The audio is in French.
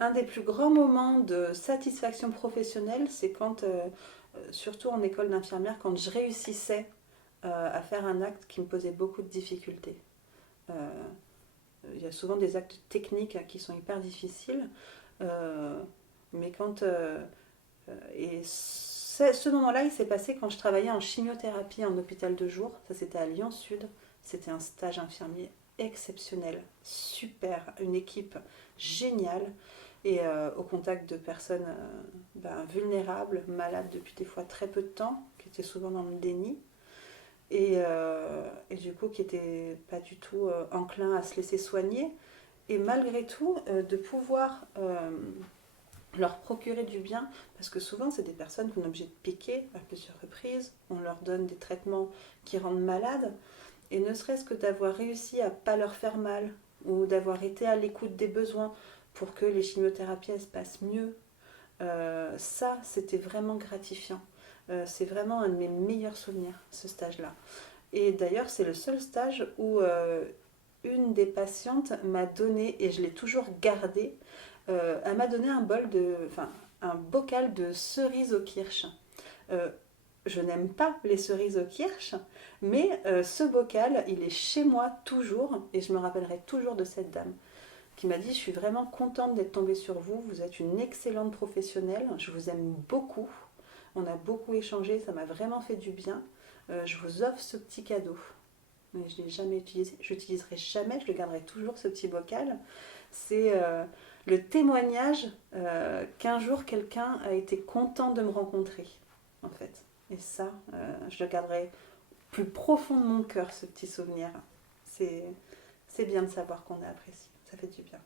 Un des plus grands moments de satisfaction professionnelle, c'est quand, surtout en école d'infirmière, quand je réussissais à faire un acte qui me posait beaucoup de difficultés. Euh, il y a souvent des actes techniques qui sont hyper difficiles, euh, mais et ce moment-là, il s'est passé quand je travaillais en chimiothérapie en hôpital de jour. Ça, c'était à Lyon Sud. C'était un stage infirmier exceptionnel, super, une équipe géniale et au contact de personnes vulnérables, malades depuis des fois très peu de temps, qui étaient souvent dans le déni et du coup qui n'étaient pas du tout enclins à se laisser soigner. Et malgré tout, de pouvoir leur procurer du bien, parce que souvent c'est des personnes qu'on est obligé de piquer à plusieurs reprises, on leur donne des traitements qui rendent malades, et ne serait-ce que d'avoir réussi à ne pas leur faire mal, ou d'avoir été à l'écoute des besoins pour que les chimiothérapies se passent mieux, ça c'était vraiment gratifiant. C'est vraiment un de mes meilleurs souvenirs, ce stage-là. Et d'ailleurs, c'est le seul stage où une des patientes m'a donné, et je l'ai toujours gardé, elle m'a donné un bocal de cerises au kirsch. Euh, je n'aime pas les cerises au kirsch, mais ce bocal, il est chez moi toujours, et je me rappellerai toujours de cette dame qui m'a dit: je suis vraiment contente d'être tombée sur vous, vous êtes une excellente professionnelle, je vous aime beaucoup, on a beaucoup échangé, ça m'a vraiment fait du bien. Je vous offre ce petit cadeau. Mais je ne l'ai jamais utilisé, je l'utiliserai jamais, je le garderai toujours ce petit bocal. C'est le témoignage qu'un jour quelqu'un a été content de me rencontrer, en fait. Et ça, je le garderai plus profond de mon cœur, ce petit souvenir. C'est, c'est bien de savoir qu'on a apprécié, ça fait du bien.